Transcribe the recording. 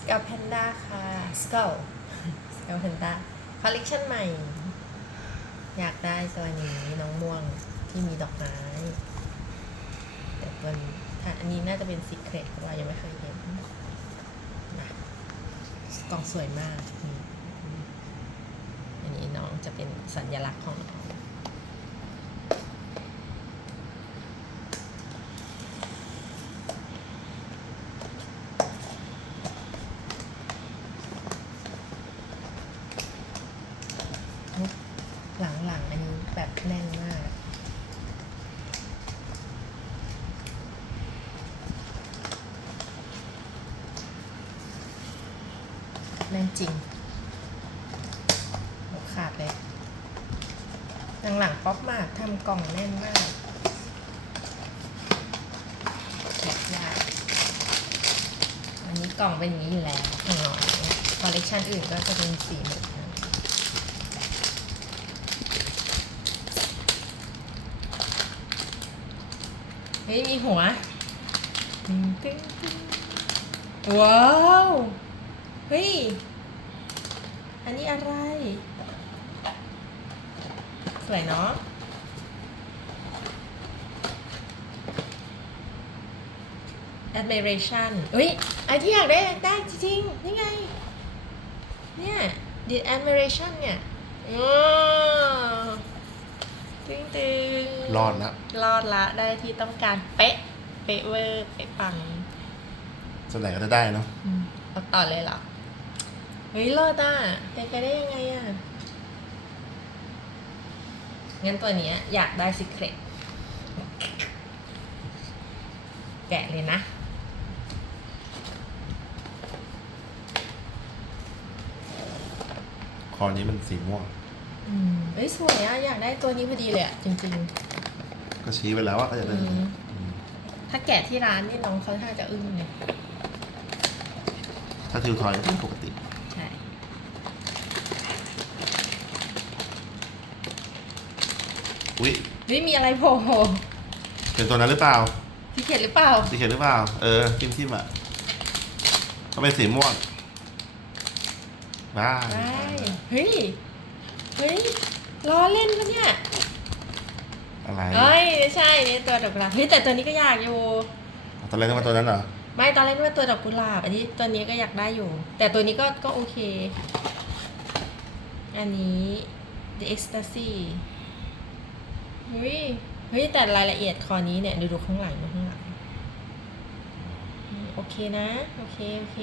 สก l แพนด้าค่ะสก l สก l แพนด้าคอลเลคชันใหม่ อยากได้ตัวนี้น้องม่วงที่มีดอกไม้แต่ตัวนี้ถ้าอันนี้น่าจะเป็นสีเครตเพราะว่ายังไม่เคยเห็นนะกล่องสวยมาก อันนี้น้องจะเป็นสัญลักษณ์ของน้อง หลังๆอันนี้แบบแน่นมาก แน่นจริงหัวขาดเลยหลังๆป๊อปมากทำกล่องแน่นมากแกะยากอันนี้กล่องเป็นอย่างนี้อยู่แล้วของน้องคอลเลคชันอื่นก็จะเป็นสีเหมือนกัน เฮ้ยมีหัวตึ้งตึ้งว้าว เฮ้ย อันนี้อะไร สวยเนาะ admiration เฮ้ยไอที่อยากได้ได้จริงๆนี่ไง เนี่ย the admiration เนี่ยอ๋อ ตึ้งตึงรอดแล้วรอดละได้ที่ต้องการเป๊ะ เป๊ะเวอร์ เป๊ะปังส่วนไหนก็จะได้เนาะเอาต่อเลยเหรอ เฮ้ยรอดอะเป็นไปได้ยังไงอะ งั้นตัวเนี้ยอยากได้สิเครตแกะเลยนะ คอนี้มันสีม่วง อืมเอ้ยสวยอะอยากได้ตัวนี้พอดีเลยอะจริง ก็ชี้ไปแล้วว่าก็จะๆได้อืมอืมถ้าแกะที่ร้านนี่น้องเขาท่าจะอึ้งเลยถ้าทิวทอยก็เป็นปกติ ใช่อุ้ยเฮ้ยมีอะไรโผล่เป็นตัวนั้นหรือเปล่าที่เขียนหรือเปล่าสีเขียวหรือเปล่า เออทิมทิมอะก็เป็นสีม่วงบ้าได้เฮ้ย เฮ้ยล้อเล่นปะเนี่ยอะไรเอ้ยไม่ใช่นี่ตัวดอกกุหลาบเฮ้ยแต่ตัวนี้ก็อยากอยู่ ตอนแรกนึกว่าตัวนั้นเหรอไม่ตอนแรกนึกว่าตัวดอกกุหลาบ อันนี้ตัวนี้ก็อยากได้อยู่ แต่ตัวนี้ก็ก็โอเค อันนี้ the ecstasy เฮ้ยเฮ้ยแต่รายละเอียดคอนี้เนี่ยดูดูข้างหลังดูข้างหลังอืมโอเคนะ โอเค โอเค